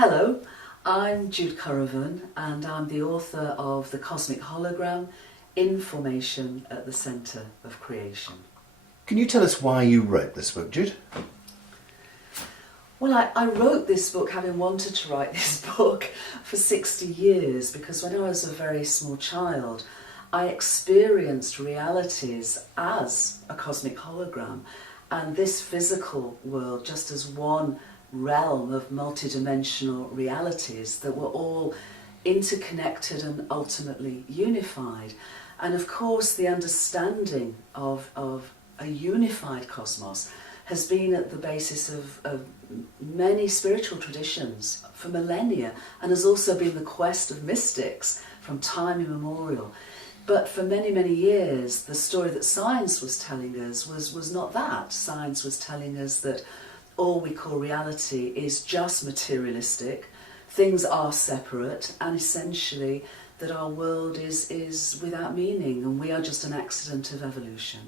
Hello, I'm Jude Currivan and I'm the author of the Cosmic Hologram, Information at the Centre of Creation. Can you tell us why you wrote this book, Jude? Well, I wrote this book having wanted to write this book for 60 years because when I was a very small child, I experienced realities as a cosmic hologram and this physical world just as one realm of multidimensional realities that were all interconnected and ultimately unified. And of course the understanding of a unified cosmos has been at the basis of many spiritual traditions for millennia and has also been the quest of mystics from time immemorial. But for many, many years the story that science was telling us was not that. Science was telling us that all we call reality is just materialistic, things are separate, and essentially that our world is without meaning and we are just an accident of evolution.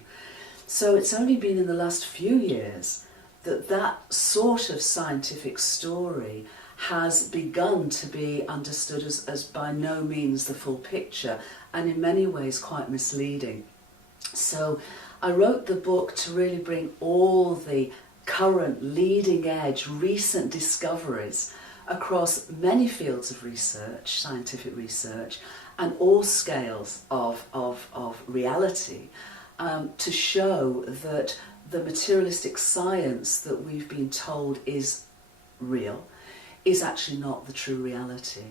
So it's only been in the last few years that that sort of scientific story has begun to be understood as by no means the full picture and in many ways quite misleading. So I wrote the book to really bring all the current, leading edge, recent discoveries across many fields of research, scientific research, and all scales of reality to show that the materialistic science that we've been told is real is actually not the true reality.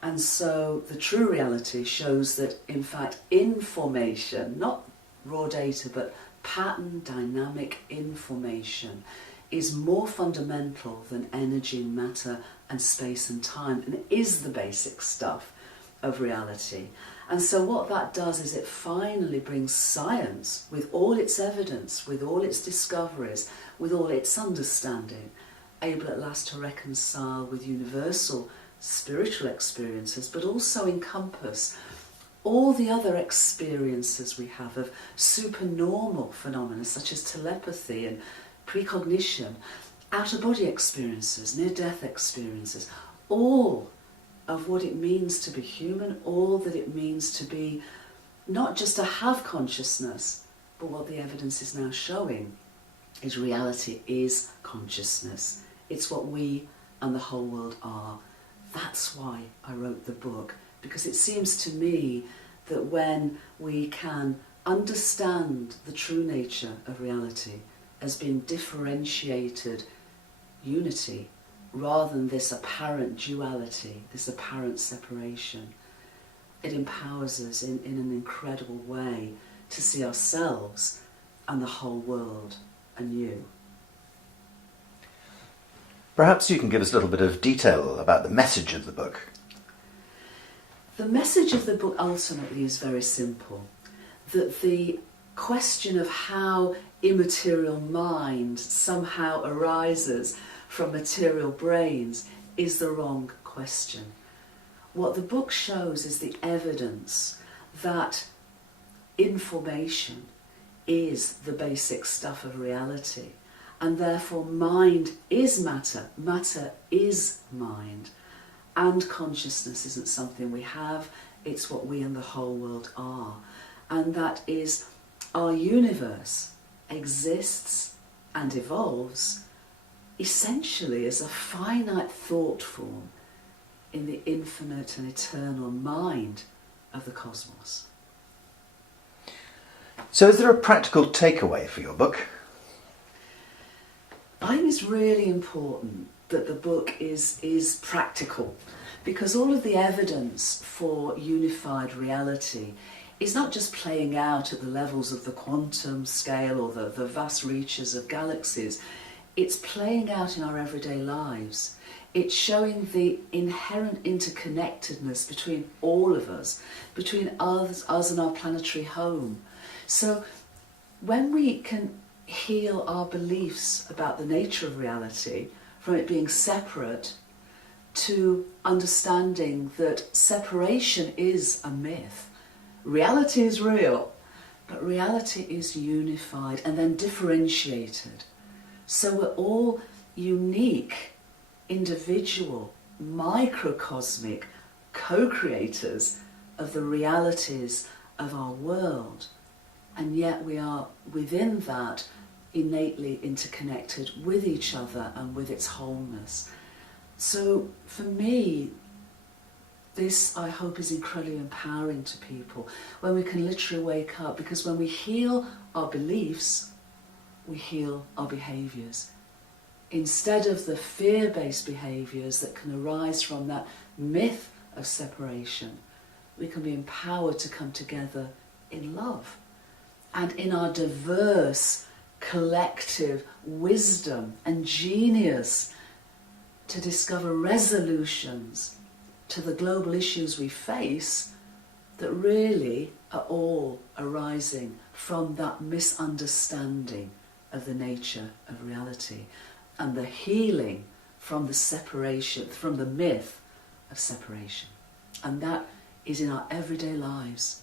And so the true reality shows that in fact information, not raw data, but pattern dynamic information is more fundamental than energy, matter and space and time, and it is the basic stuff of reality. And so what that does is it finally brings science with all its evidence, with all its discoveries, with all its understanding, able at last to reconcile with universal spiritual experiences, but also encompass all the other experiences we have of supernormal phenomena such as telepathy and precognition, out-of-body experiences, near-death experiences, all of what it means to be human, all that it means to be not just to have consciousness, but what the evidence is now showing is reality is consciousness. It's what we and the whole world are. That's why I wrote the book, because it seems to me that when we can understand the true nature of reality as being differentiated unity rather than this apparent duality, this apparent separation, it empowers us in an incredible way to see ourselves and the whole world anew. Perhaps you can give us a little bit of detail about the message of the book. The message of the book ultimately is very simple, that the question of how immaterial mind somehow arises from material brains is the wrong question. What the book shows is the evidence that information is the basic stuff of reality, and therefore mind is matter, matter is mind, and consciousness isn't something we have, it's what we and the whole world are. And that is, our universe exists and evolves essentially as a finite thought form in the infinite and eternal mind of the cosmos. So is there a practical takeaway for your book? I think it's really important that the book is practical, because all of the evidence for unified reality is not just playing out at the levels of the quantum scale or the vast reaches of galaxies. It's playing out in our everyday lives. It's showing the inherent interconnectedness between all of us, between us and our planetary home. So when we can heal our beliefs about the nature of reality from it being separate to understanding that separation is a myth, reality is real, but reality is unified and then differentiated. So we're all unique individual microcosmic co-creators of the realities of our world, and yet we are within that innately interconnected with each other and with its wholeness. So for me, this, I hope, is incredibly empowering to people when we can literally wake up, because when we heal our beliefs, we heal our behaviours. Instead of the fear-based behaviours that can arise from that myth of separation, we can be empowered to come together in love and in our diverse collective wisdom and genius to discover resolutions to the global issues we face that really are all arising from that misunderstanding of the nature of reality and the healing from the separation, from the myth of separation. And that is in our everyday lives,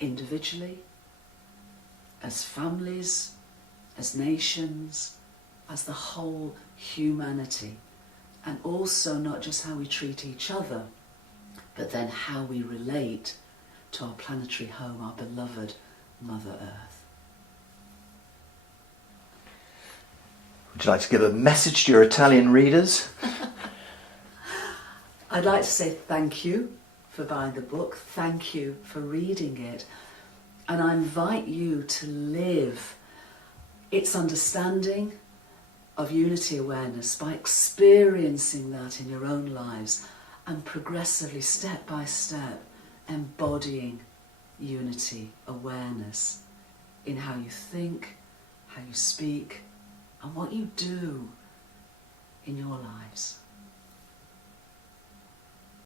individually, as families, as nations, as the whole humanity, and also not just how we treat each other, but then how we relate to our planetary home, our beloved Mother Earth. Would you like to give a message to your Italian readers? I'd like to say thank you for buying the book, thank you for reading it, and I invite you to live its understanding of unity awareness by experiencing that in your own lives and progressively, step by step, embodying unity awareness in how you think, how you speak, and what you do in your lives.